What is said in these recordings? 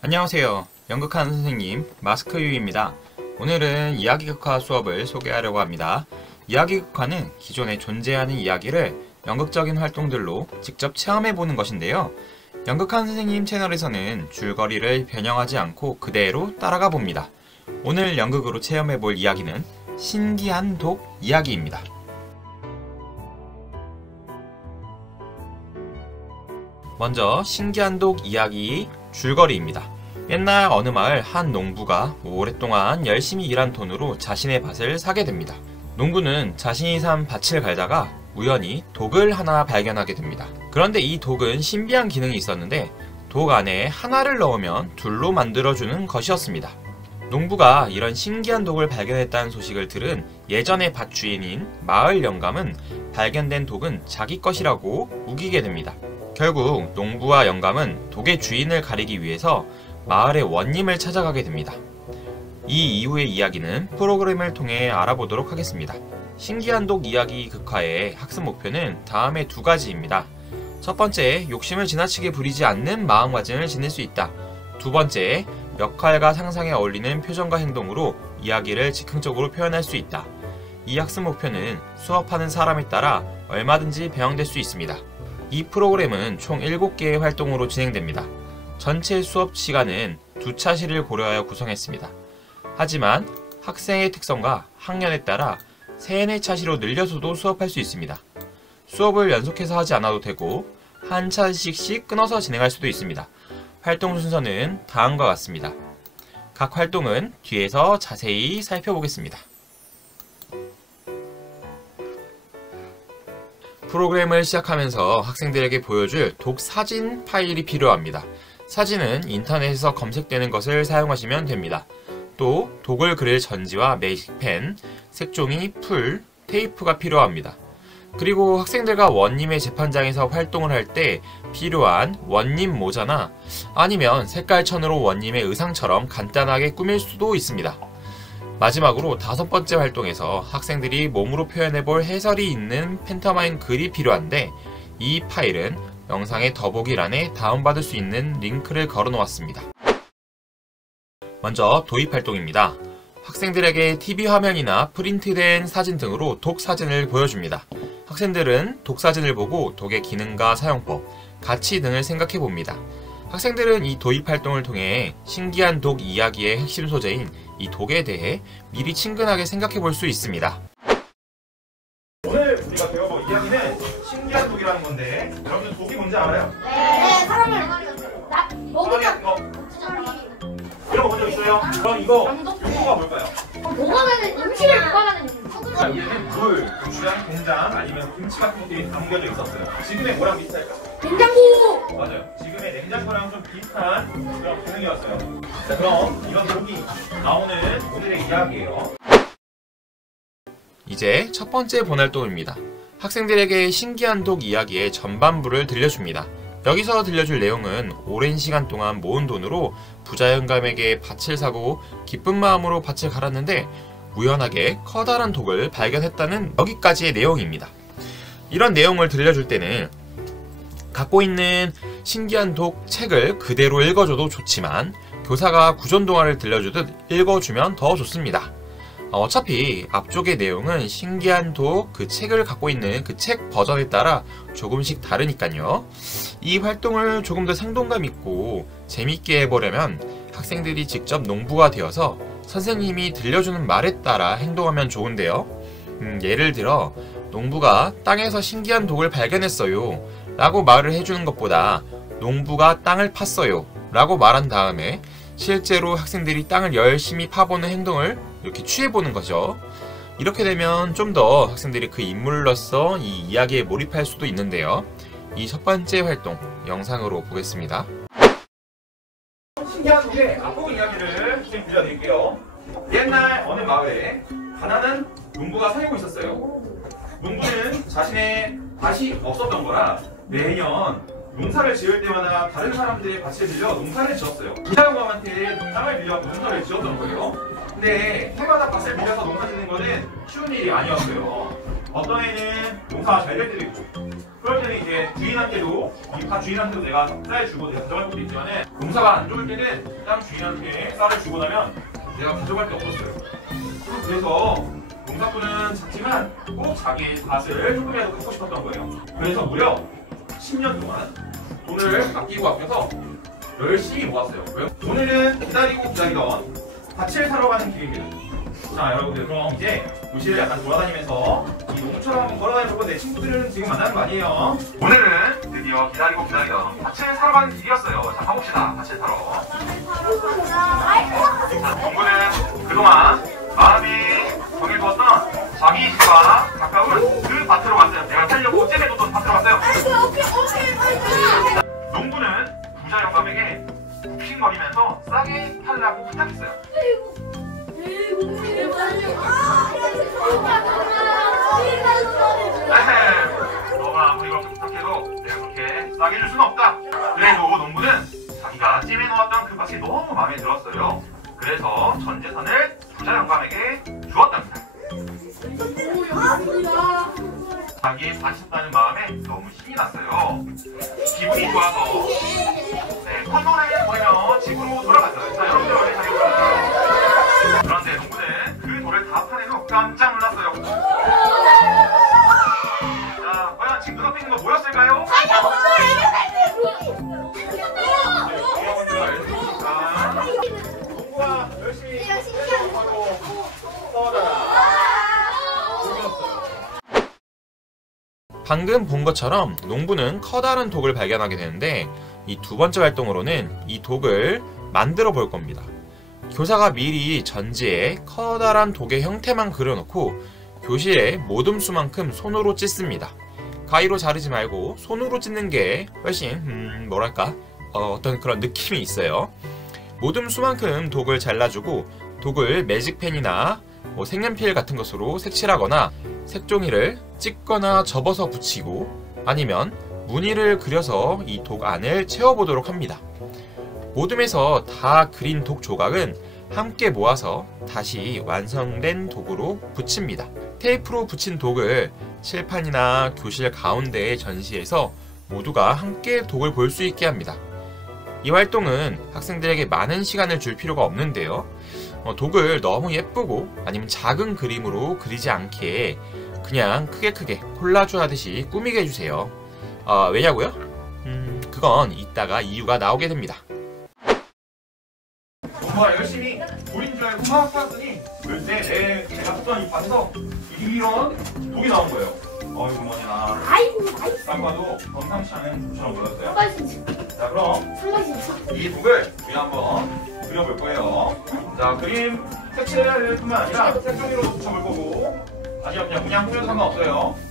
안녕하세요. 연극하는 선생님 마스크유입니다. 오늘은 이야기극화 수업을 소개하려고 합니다. 이야기극화는 기존에 존재하는 이야기를 연극적인 활동들로 직접 체험해보는 것인데요. 연극하는 선생님 채널에서는 줄거리를 변형하지 않고 그대로 따라가 봅니다. 오늘 연극으로 체험해볼 이야기는 신기한 독 이야기입니다. 먼저 신기한 독 이야기 줄거리입니다. 옛날 어느 마을 한 농부가 오랫동안 열심히 일한 돈으로 자신의 밭을 사게 됩니다. 농부는 자신이 산 밭을 갈다가 우연히 독을 하나 발견하게 됩니다. 그런데 이 독은 신비한 기능이 있었는데 독 안에 하나를 넣으면 둘로 만들어주는 것이었습니다. 농부가 이런 신기한 독을 발견했다는 소식을 들은 예전의 밭 주인인 마을 영감은 발견된 독은 자기 것이라고 우기게 됩니다. 결국 농부와 영감은 독의 주인을 가리기 위해서 마을의 원님을 찾아가게 됩니다. 이 이후의 이야기는 프로그램을 통해 알아보도록 하겠습니다. 신기한 독 이야기 극화의 학습 목표는 다음의 두 가지입니다. 첫 번째, 욕심을 지나치게 부리지 않는 마음가짐을 지닐 수 있다. 두 번째, 역할과 상상에 어울리는 표정과 행동으로 이야기를 즉흥적으로 표현할 수 있다. 이 학습 목표는 수업하는 사람에 따라 얼마든지 변형될 수 있습니다. 이 프로그램은 총 7개의 활동으로 진행됩니다. 전체 수업 시간은 2차시를 고려하여 구성했습니다. 하지만 학생의 특성과 학년에 따라 3, 4차시로 늘려서도 수업할 수 있습니다. 수업을 연속해서 하지 않아도 되고 한 차씩씩 끊어서 진행할 수도 있습니다. 활동 순서는 다음과 같습니다. 각 활동은 뒤에서 자세히 살펴보겠습니다. 프로그램을 시작하면서 학생들에게 보여줄 독 사진 파일이 필요합니다. 사진은 인터넷에서 검색되는 것을 사용하시면 됩니다. 또 독을 그릴 전지와 매직펜, 색종이, 풀, 테이프가 필요합니다. 그리고 학생들과 원님의 재판장에서 활동을 할 때 필요한 원님 모자나 아니면 색깔천으로 원님의 의상처럼 간단하게 꾸밀 수도 있습니다. 마지막으로 5번째 활동에서 학생들이 몸으로 표현해볼 해설이 있는 펜터마인 글이 필요한데 이 파일은 영상의 더보기란에 다운받을 수 있는 링크를 걸어 놓았습니다. 먼저 도입 활동입니다. 학생들에게 TV 화면이나 프린트된 사진 등으로 독 사진을 보여줍니다. 학생들은 독 사진을 보고 독의 기능과 사용법, 가치 등을 생각해 봅니다. 학생들은 이 도입 활동을 통해 신기한 독 이야기의 핵심 소재인 이 독에 대해 미리 친근하게 생각해 볼 수 있습니다. 오늘 우리가 배워볼 이야기는 신기한 독이라는 건데 여러분들 독이 뭔지 알아요? 네, 사람을 먹으면 이거 먹은 적 있어요? 그럼 이거 요거가 뭘까요? 먹으면 음식을 먹어가는 자, 여기는 물, 고추장, 된장 아니면 김치 같은 것들이 담겨져 있었어요. 지금의 뭐랑 비슷할까요? 냉장고. 맞아요. 지금의 냉장고랑 좀 비슷한 그런 기능이었어요. 자, 그럼 이런 독이 나오는 오늘의 이야기예요. 이제 첫 번째 본활동입니다. 학생들에게 신기한 독 이야기의 전반부를 들려줍니다. 여기서 들려줄 내용은 오랜 시간 동안 모은 돈으로 부자 영감에게 밭을 사고 기쁜 마음으로 밭을 갈았는데 우연하게 커다란 독을 발견했다는 여기까지의 내용입니다. 이런 내용을 들려줄 때는 갖고 있는 신기한 독 책을 그대로 읽어줘도 좋지만 교사가 구전동화를 들려주듯 읽어주면 더 좋습니다. 어차피 앞쪽의 내용은 신기한 독 그 책을 갖고 있는 그 책 버전에 따라 조금씩 다르니까요. 이 활동을 조금 더 생동감 있고 재밌게 해보려면 학생들이 직접 농부가 되어서 선생님이 들려주는 말에 따라 행동하면 좋은데요. 예를 들어 농부가 땅에서 신기한 독을 발견했어요 라고 말을 해주는 것보다 농부가 땅을 팠어요 라고 말한 다음에 실제로 학생들이 땅을 열심히 파보는 행동을 이렇게 취해보는 거죠. 이렇게 되면 좀 더 학생들이 그 인물로서 이 이야기에 몰입할 수도 있는데요. 이 첫 번째 활동 영상으로 보겠습니다. 신기한 독의 앞부분 이야기를 지금 들려드릴게요. 옛날 어느 마을에 가난한 농부가 살고 있었어요. 농부는 자신의 밭이 없었던 거라 매년 농사를 지을 때마다 다른 사람들의 밭을 빌려 농사를 지었어요. 부자 영감한테 땅을 빌려 농사를 지었던 거예요. 근데 해마다 밭을 빌려서 농사 짓는 거는 쉬운 일이 아니었어요. 어떤 해는 농사가 잘 될 때도 있고 그럴 때는 이제 주인한테도 이파 주인한테도 내가 쌀 주고 내가 가져갈 것도 있지만은 농사가 안 좋을 때는 땅 주인한테 쌀을 주고 나면 내가 가져갈 게 없었어요. 그래서 농사꾼은 작지만 꼭 자기 밭을 조금이라도 갖고 싶었던 거예요. 그래서 무려 10년 동안 돈을 아끼고 아껴서 열심히 모았어요. 왜요? 오늘은 기다리고 기다리던 밭을 사러 가는 길입니다. 자, 여러분들 그럼 이제 도시를 약간 돌아다니면서 이 농구처럼 한번 걸어다니고 내 친구들은 지금 만나는 거 아니에요. 오늘은 드디어 기다리고 기다리던 밭을 사러 가는 길이었어요. 자, 가봅시다. 밭을 사러. 자, 농구는 그동안 마음이 정해두었던 자기 집과 가까운 그 밭으로 갔어요. 내가 살려고 잼해뒀던 밭으로 갔어요. 농구는 부자 영감에게 굽신거리면서 싸게 팔라고 부탁했어요. 너가 아무리 그렇게 부탁해도 내가 그렇게 싸게 줄 수는 없다. 그래도 농부는 자기가 찜해놓았던 그 밭이 너무 마음에 들었어요. 그래서 전 재산을 부자 영감에게 주었답니다. 자기 밭이 있다는 마음에 너무 힘이 났어요. 기분이 좋아서 콧노래를 보이며 집으로 돌아갔어요. 자, 여러분들 원래 자기 돌아갔어요. 그런데 농부는 그 돌을 다 파낸 후 깜짝 놀랐어요. 자, 과연 지금 눈앞에 있는 거 뭐였을까요? 농부가 열심히 해서 써다가 방금 본 것처럼 농부는 커다란 독을 발견하게 되는데 이 두 번째 활동으로는 이 독을 만들어 볼 겁니다. 교사가 미리 전지에 커다란 독의 형태만 그려놓고 교실에 모둠수만큼 손으로 찢습니다. 가위로 자르지 말고 손으로 찢는 게 훨씬 뭐랄까 어떤 그런 느낌이 있어요. 모둠수만큼 독을 잘라주고 독을 매직펜이나 색연필 같은 것으로 색칠하거나 색종이를 찍거나 접어서 붙이고 아니면 무늬를 그려서 이 독 안을 채워보도록 합니다. 모둠에서 다 그린 독 조각은 함께 모아서 다시 완성된 독으로 붙입니다. 테이프로 붙인 독을 칠판이나 교실 가운데에 전시해서 모두가 함께 독을 볼 수 있게 합니다. 이 활동은 학생들에게 많은 시간을 줄 필요가 없는데요. 독을 너무 예쁘고 아니면 작은 그림으로 그리지 않게 그냥 크게 콜라주 하듯이 꾸미게 해주세요. 왜냐고요? 그건 이따가 이유가 나오게 됩니다. 농부가 열심히 돌인 줄 알고 막 찾았더니 글쎄 내가 썼던 이 밭에서 이런 독이 나온 거예요. 이거 뭐냐. 딱 봐도 범상치 않은 독처럼 보였어요. 자, 그럼 이 독을 우리 한번 그려볼 거예요. 자, 그림 색칠을 뿐만 아니라 색종이로 붙여볼 거고 아니요 그냥 꾸며도 상관없어요.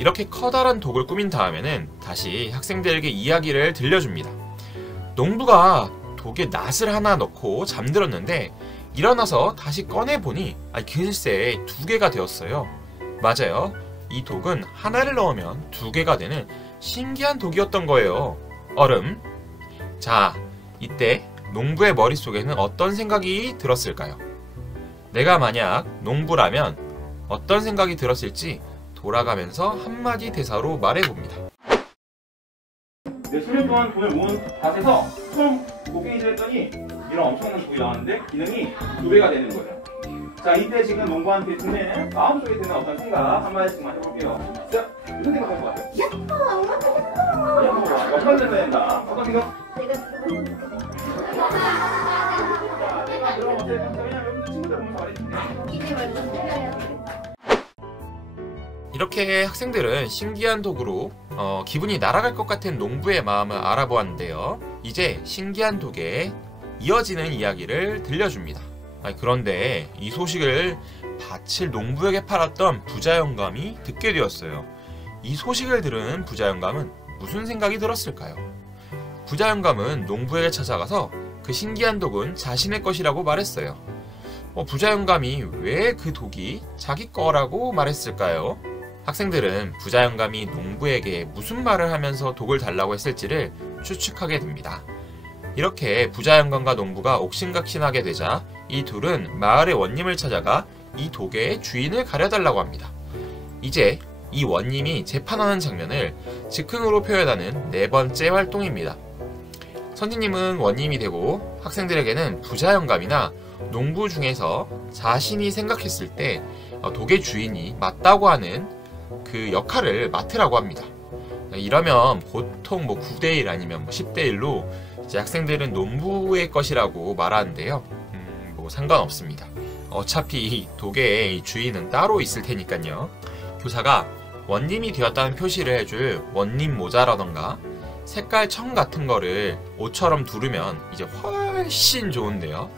이렇게 커다란 독을 꾸민 다음에는 다시 학생들에게 이야기를 들려줍니다. 농부가 독에 낫을 하나 넣고 잠들었는데 일어나서 다시 꺼내보니 글쎄 2개가 되었어요. 맞아요. 이 독은 하나를 넣으면 2개가 되는 신기한 독이었던 거예요. 얼음. 자, 이때 농부의 머릿속에는 어떤 생각이 들었을까요? 내가 만약 농부라면 어떤 생각이 들었을지 돌아가면서 한마디 대사로 말해봅니다. 내 10년 동안 돈을 모은 밭에서 처음 곡괭이질 했더니 이런 엄청난 독이 나왔는데 기능이 2배가 되는 거예요. 자, 이때 지금 농부한테 드는 마음속에 드는 어떤 생각 한마디씩만 해볼게요. 자, 무슨 생각할 것 같아요? 예뻐! 역할 내야 된다. 어떤 생각? 자, 내가 그럼 어때? 왜냐면 여러분들 친구들 보면서 말해주세요. 이렇게 학생들은 신기한 독으로 기분이 날아갈 것 같은 농부의 마음을 알아보았는데요. 이제 신기한 독에 이어지는 이야기를 들려줍니다. 그런데 이 소식을 밭을 농부에게 팔았던 부자 영감이 듣게 되었어요. 이 소식을 들은 부자 영감은 무슨 생각이 들었을까요? 부자 영감은 농부에게 찾아가서 그 신기한 독은 자신의 것이라고 말했어요. 부자 영감이 왜 그 독이 자기 거라고 말했을까요? 학생들은 부자 영감이 농부에게 무슨 말을 하면서 독을 달라고 했을지를 추측하게 됩니다. 이렇게 부자 영감과 농부가 옥신각신하게 되자 이 둘은 마을의 원님을 찾아가 이 독의 주인을 가려달라고 합니다. 이제 이 원님이 재판하는 장면을 즉흥으로 표현하는 네 번째 활동입니다. 선생님은 원님이 되고 학생들에게는 부자 영감이나 농부 중에서 자신이 생각했을 때 독의 주인이 맞다고 하는 그 역할을 맡으라고 합니다. 이러면 보통 9대1 아니면 10대1로 이제 학생들은 농부의 것이라고 말하는데요. 상관없습니다. 어차피 독의 주인은 따로 있을 테니까요. 교사가 원님이 되었다는 표시를 해줄 원님 모자라던가 색깔 청 같은 거를 옷처럼 두르면 이제 훨씬 좋은데요.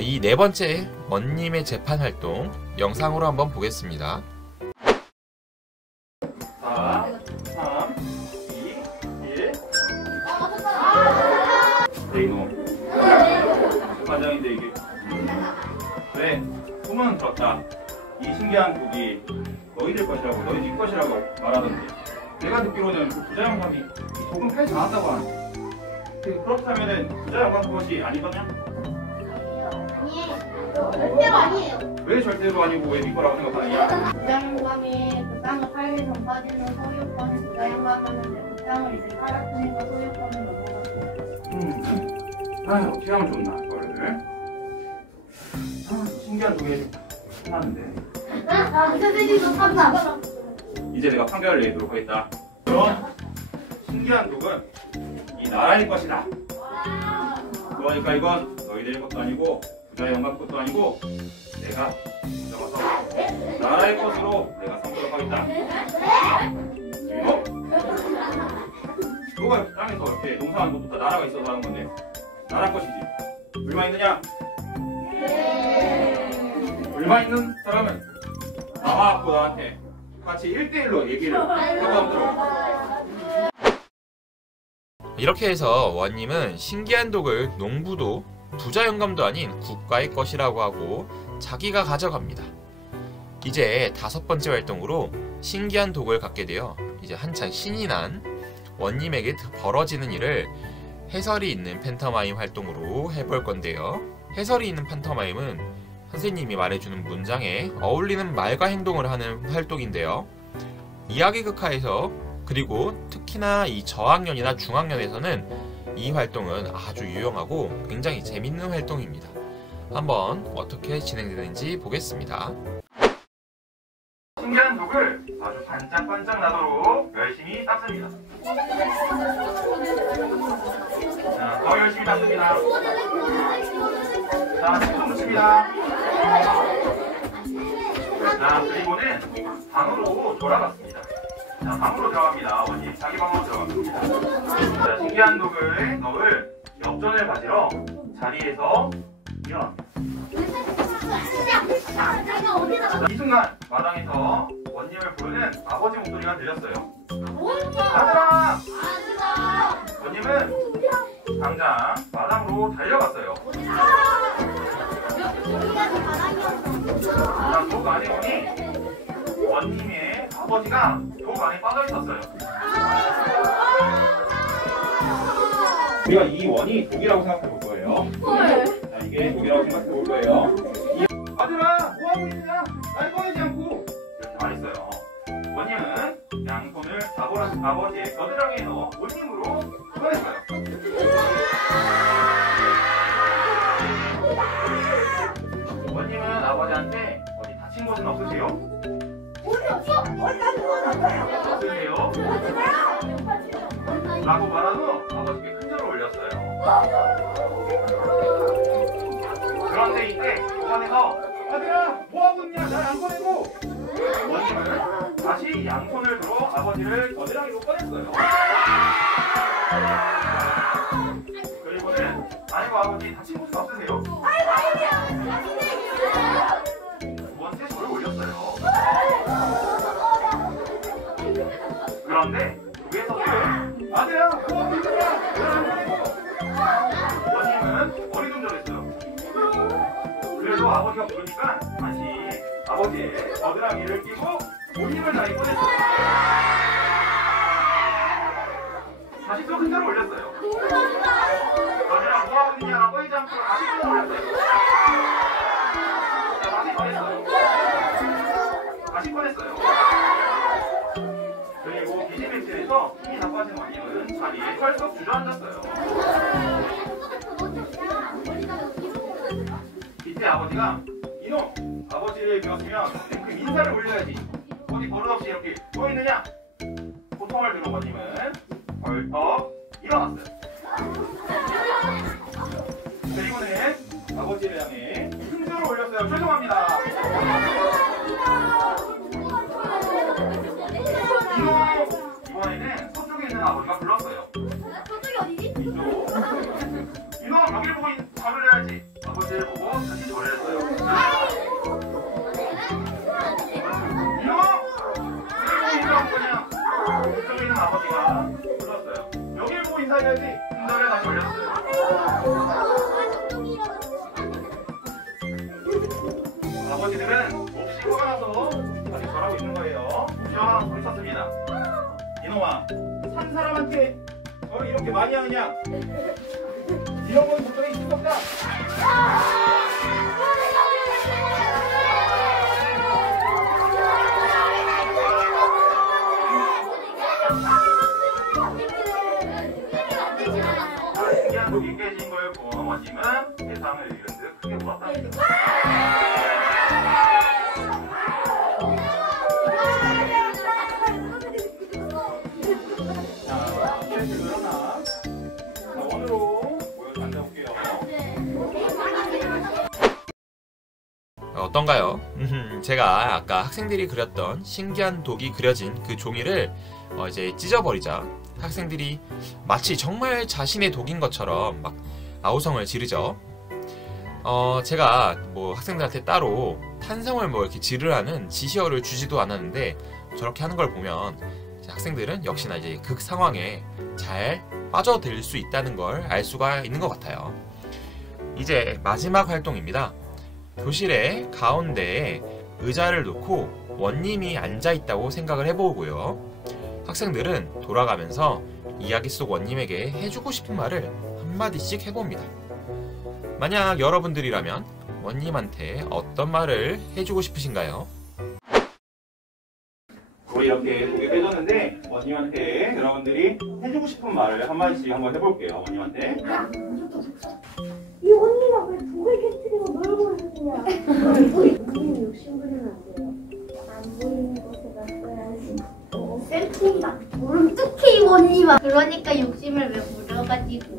이 네 번째 원님의 재판 활동 영상으로 한번 보겠습니다. 4, 3, 2, 1. 네, 이놈. 과정인데 이게. 그래, 소문은 들었다. 이 신기한 독이 너희들 것이라고, 너희들 것이라고 말하던데. 내가 듣기로는 그 부자 영감이 이 독은 팔지 않았다고 하는데. 그렇다면은 부자 영감 것이 아니거냐? 절대로 아니에요. 왜 절대로 아니고 왜 네 거라고 생각하느냐? 부자 영감이 그 땅을 팔기 전까지는 소유권은 부자 영감이었는데 그 땅을 이제 팔았으니까 소유권은 넘어갔고. 아유, 어떻게 하면 좋나, 이거를. 신기한 독이 신나는데. 선생님도 판다. 이제 내가 판결을 내도록 하겠다. 그럼 신기한 독은 이 나라의 것이다. 그러니까 이건 너희들의 것도 아니고 부자 영감 것도 아니고 내가 가져가서 나라의 것으로 내가 삼도록 하겠다. 그리고 너가 땅에서 이렇게 농사하는 것도 다 나라가 있어서 하는 건데 나라 것이지. 불만 있느냐? 불만 있는 사람은 나와갖고 나한테 같이 1대1로 얘기를 하고 들어. 이렇게 해서 원님은 신기한 독을 농부도 부자 영감도 아닌 국가의 것이라고 하고 자기가 가져갑니다. 이제 5번째 활동으로 신기한 독을 갖게 되어 이제 한창 신이 난 원님에게 벌어지는 일을 해설이 있는 팬터마임 활동으로 해볼 건데요. 해설이 있는 팬터마임은 선생님이 말해주는 문장에 어울리는 말과 행동을 하는 활동인데요. 이야기극화에서 그리고 특히나 이 저학년이나 중학년에서는 이 활동은 아주 유용하고 굉장히 재밌는 활동입니다. 한번 어떻게 진행되는지 보겠습니다. 신기한 독을 아주 반짝반짝 나도록 열심히 닦습니다. 자, 더 열심히 닦습니다. 자, 손 묻힙니다. 자, 그리고는 방으로 돌아갔습니다. 자, 방으로 들어갑니다. 원님 자기 방으로 들어갑니다. 자, 신기한 독을 넣을 엽전을 가지러 자리에서 일어납니다. 이 순간 마당에서 원님을 부르는 아버지 목소리가 들렸어요. 아들아! 원님은 당장 마당으로 달려갔어요. 자, 독 안에 보니 원님의 아버지가 독 안에 빠져 있었어요. 우리가 이 원이 독이라고 생각해 볼 거예요. 자, 이게 독이라고 생각해 볼 거예요. 아들아, 뭐하고 있냐? 날 꺼내지 않고 이렇게 말했어요. 원님은 양손을 아버지의 겨드랑이에 넣어 원님으로 꺼냈어요. 원님은 아버지한테 어디 다친 곳은 없으세요? 없으세요? 라고 말한 후 아버지께 큰 절을 올렸어요. 그런데 이때 도관에서 아들아, 뭐하고 있냐? 날 안 꺼내고! 원님은 다시 양손을 들어 아버지를 겨드랑이로 꺼냈어요. 그리고는 아이고 아버지 다친 곳은 없으세요? 그런데 위에서 아들아 원님은 어리둥절했어요. 그래도 아버지가 부르니까 다시 아버지의 겨드랑이를 끼고 힘을 다해 꺼냈어요. 다시 또 큰 자로 올렸어요. 겨드랑 뭐하고 있냐가 꺼이지 않고 다시 또 올렸어요. 자, 다시 꺼냈어요. 다시 꺼냈어요. 그리고 기지백실에서 힘이 다 빠진 원님은 자리에 펄썩 주저앉았어요. 이때 아버지가 이놈! 아버지를 배웠으면 그 인사를 올려야지. 어디 버릇없이 이렇게 누워있느냐? 고통을 들은 원님은 벌떡 일어났어요. 그리고는 아버지를 향해 힘줄을 올렸어요. 죄송합니다. 이번에는 서쪽에 있는 아버지가 불렀어요. 저쪽이 어디지? 이놈 여길 보고 절을 해야지. 아버지를 보고 다시 절을 했어요. 이놈! 왜 인사한 거냐? 그쪽에 있는 아버지가 불렀어요. 여길 보고 인사해야지. 인사를 다시 올렸어요. 아버지들은 몹시 화가 나서 다시 절하고 있는 거예요. 몹시 화가 나서 부르셨습니다. 이놈아, 산 사람한테 절을 이렇게 많이 하느냐? 이런 건 도저히 있을 수 없다. 신기한 독이 깨진 걸 본 원님은 세상을 잃은 듯 크게 울었답니다. 자, 이제 그러나 원으로 모여서 앉아볼게요. 어떤가요? 제가 아까 학생들이 그렸던 신기한 독이 그려진 그 종이를 이제 찢어버리자 학생들이 마치 정말 자신의 독인 것처럼 막 아우성을 지르죠. 제가 뭐 학생들한테 따로 탄성을 뭐 이렇게 지르라는 지시어를 주지도 않았는데 저렇게 하는 걸 보면 학생들은 역시나 이제 극 상황에 잘 빠져들 수 있다는 걸 알 수가 있는 것 같아요. 이제 마지막 활동입니다. 교실의 가운데에 의자를 놓고 원님이 앉아 있다고 생각을 해보고요. 학생들은 돌아가면서 이야기 속 원님에게 해주고 싶은 말을 한마디씩 해봅니다. 만약 여러분들이라면 원님한테 어떤 말을 해주고 싶으신가요? 우리 이렇게 독이 깨졌는데 원님한테 여러분들이 해주고 싶은 말을 한마디씩 한번 해볼게요. 원님한테. 이 언니가 왜 독을 깨뜨리고 놀고 있느냐? 언니는 욕심부리면 안 돼요. 안 보이는 곳에 놨어야지. 쌤통이다. 모른 뚝해 이 언니만. 그러니까 욕심을 왜 부려가지고